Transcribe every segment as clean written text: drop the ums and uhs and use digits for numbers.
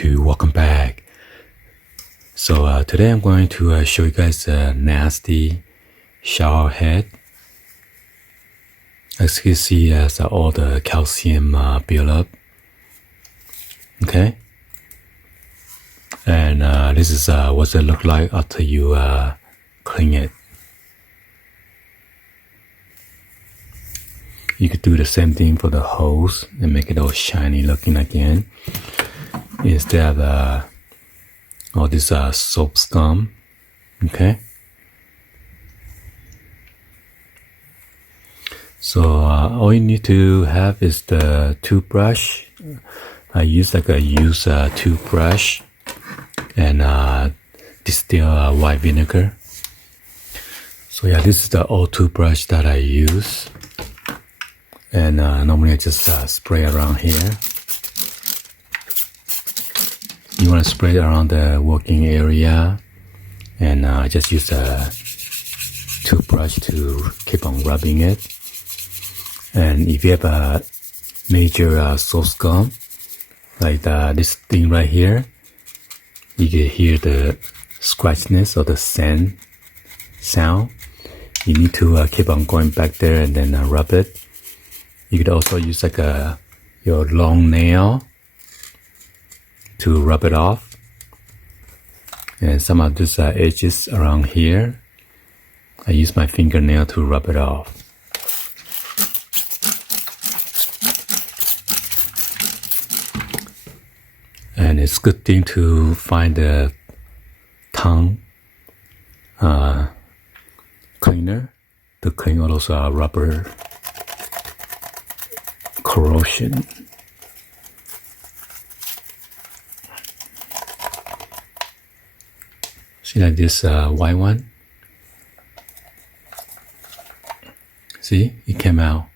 to welcome back. So today I'm going to show you guys a nasty shower head. As you can see, has all the calcium buildup. Okay, and this is what it look like after you clean it. You could do the same thing for the hose and make it all shiny looking again. Instead of all this soap scum. Okay. So all you need to have is the toothbrush. I use like a used toothbrush and distilled white vinegar. So yeah, this is the old toothbrush that I use. And normally I just spray around here. You want to spray around the working area, and just use a toothbrush to keep on rubbing it. And if you have a major soap scum, like this thing right here, you can hear the scratchiness or the sand sound. You need to keep on going back there and then rub it. You could also use like your long nail to rub it off. And some of these edges around here, I use my fingernail to rub it off. And it's a good thing to find the tongue cleaner to clean all those rubber corrosion. See, like this white one? See, it came out.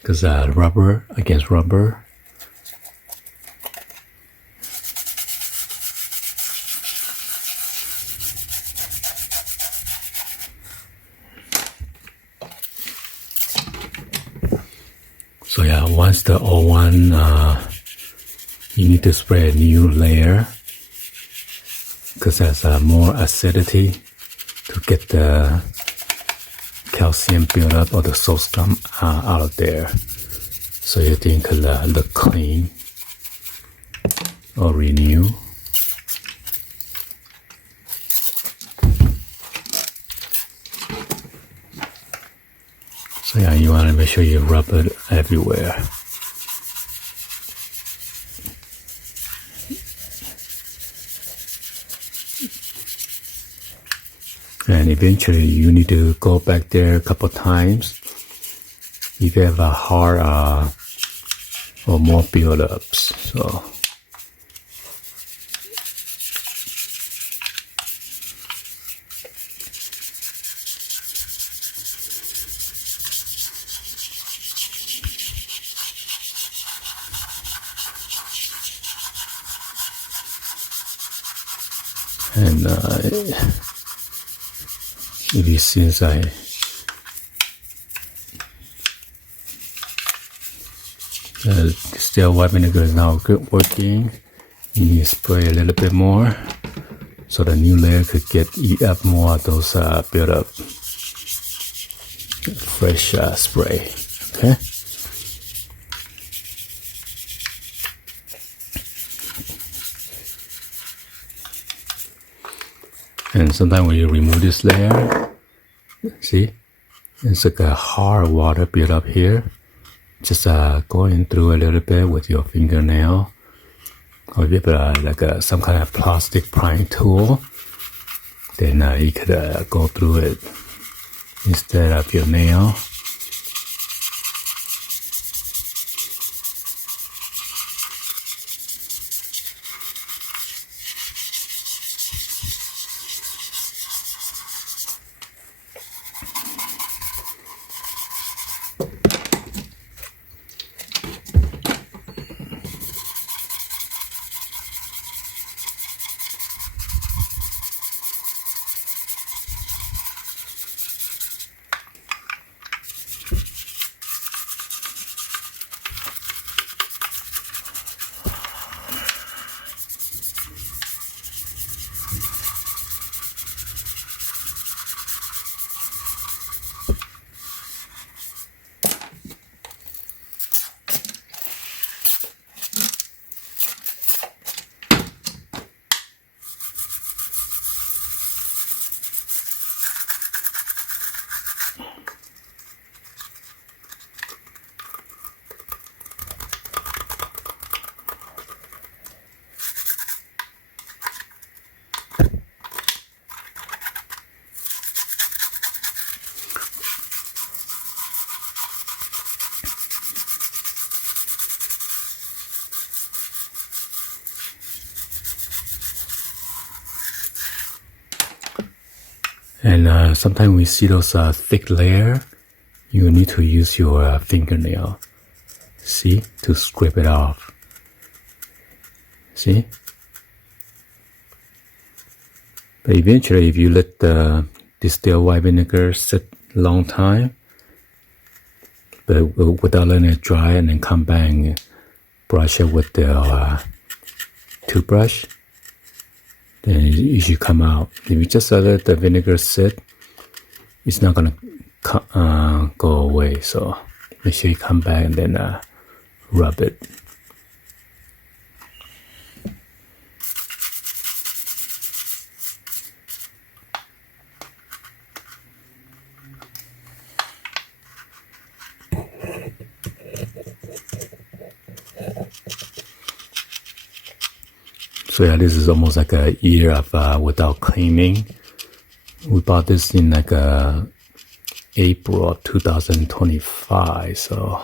Because rubber against rubber. So yeah, once the old one, you need to spray a new layer because there's more acidity to get the calcium buildup or the soap scum out of there, so your thing could look clean or renew. So yeah, you want to make sure you rub it everywhere. And eventually you need to go back there a couple times if you have a hard or more buildups. So and if you see inside, the distilled white vinegar is now good working. You need to spray a little bit more so the new layer could eat up more of those build-up fresh spray. Okay. And sometimes when you remove this layer, see, it's like a hard water build up here. Just go in through a little bit with your fingernail, or if you have like some kind of plastic prying tool, then you could go through it instead of your nail. And sometimes we see those thick layer, you need to use your fingernail, see, to scrape it off. See? But eventually, if you let the distilled white vinegar sit a long time, but without letting it dry, and then come back and brush it with the toothbrush, then it should come out. If you just let the vinegar sit, it's not gonna go away. So make sure you come back and then rub it. So yeah, this is almost like a year of without cleaning. We bought this in like April of 2025, so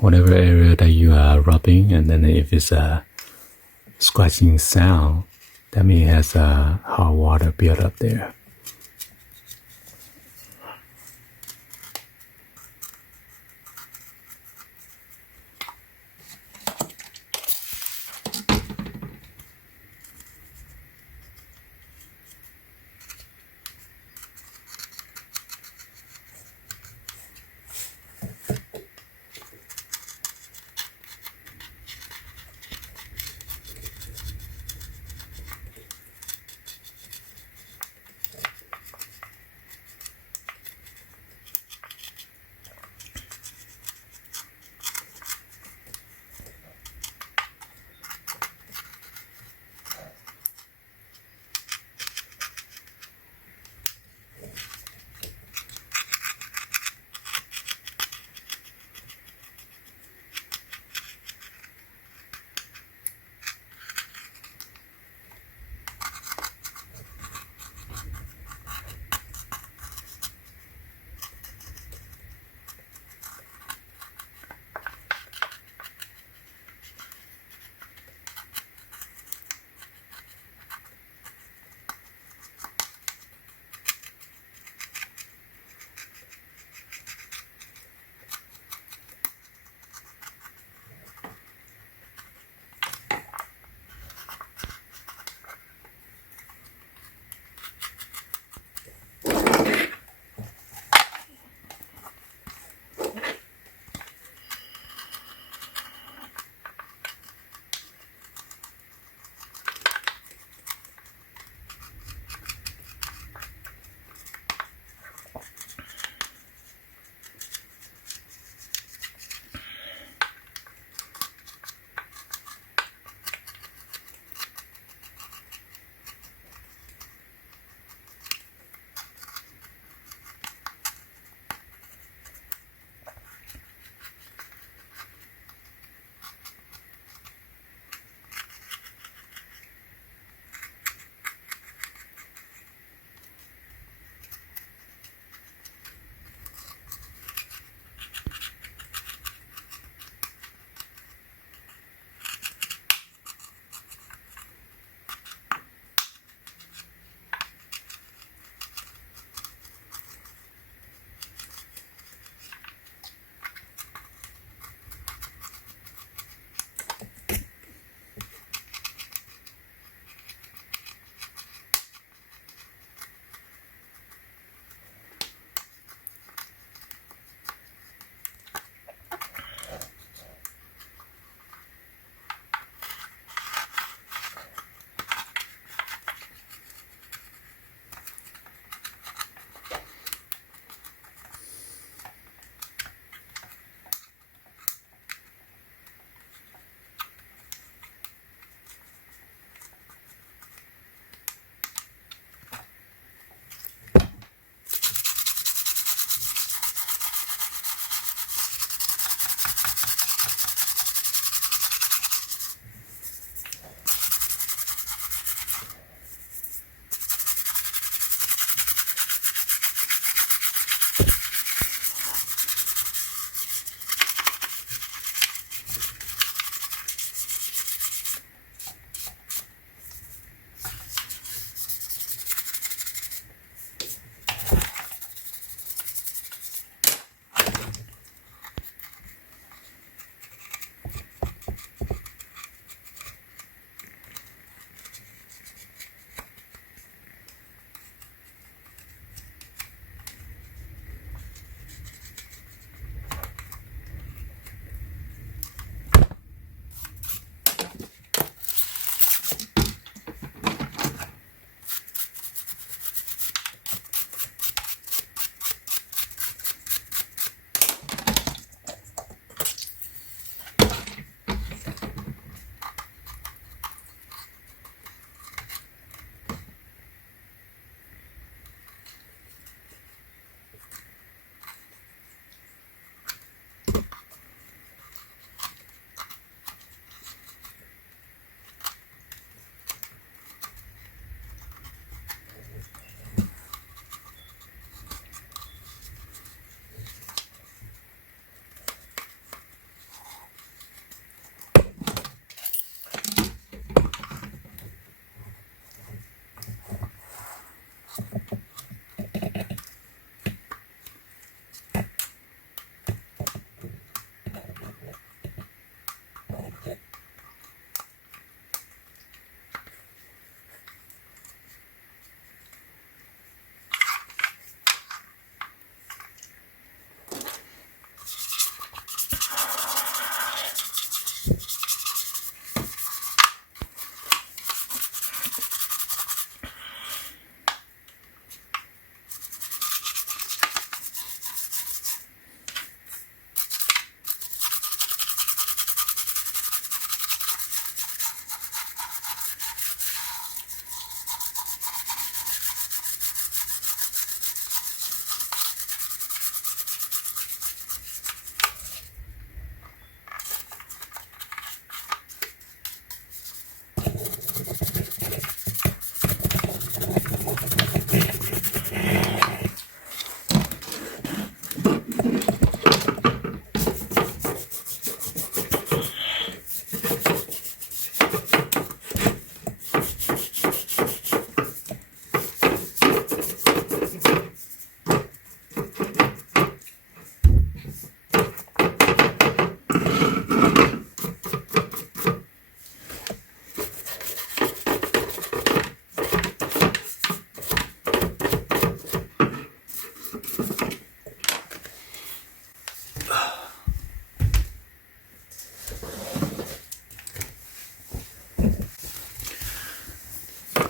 whatever area that you are rubbing, and then if it's a scratching sound, that means it has hot water built up there.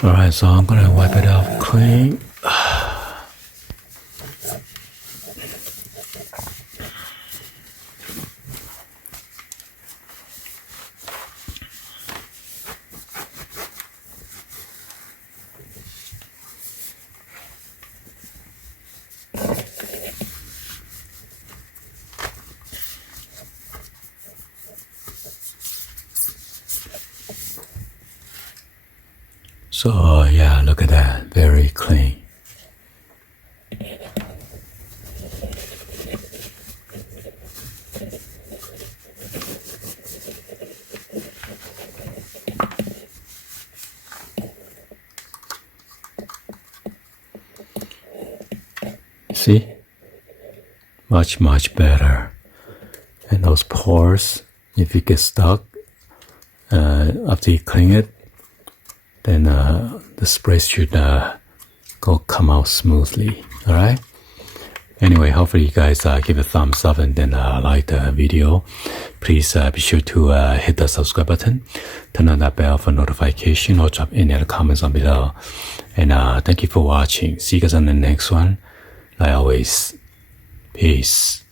Alright, so I'm gonna wipe it off clean. So yeah, look at that, very clean. See? Much better. And those pores, if you get stuck after you clean it, then the spray should come out smoothly. Alright? Anyway, hopefully you guys give a thumbs up and then like the video. Please be sure to hit the subscribe button, turn on that bell for notification, or drop any other comments on below. And thank you for watching. See you guys on the next one. Like always, peace.